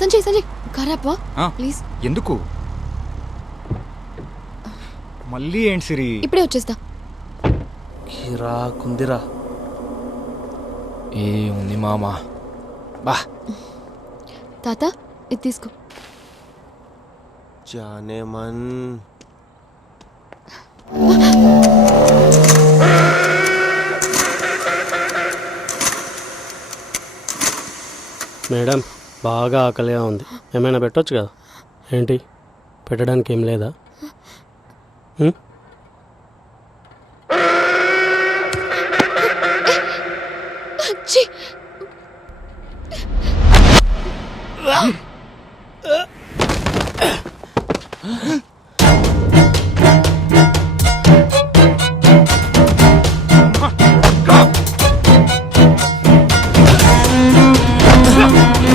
Sanjay Sanjay కారాపా please. ఎందుకు మళ్ళీ ఏంటి సిరి? ఇప్పుడే వచ్చేస్తా. కుందిరా ఏ ఉంది మామా. బా తాత ఇది తీసుకో. జానే మన్ మేడం బాగా ఆకలిగా ఉంది, ఏమైనా పెట్టొచ్చు కదా. ఏంటి పెట్టడానికి ఏం లేదా? ఛీ!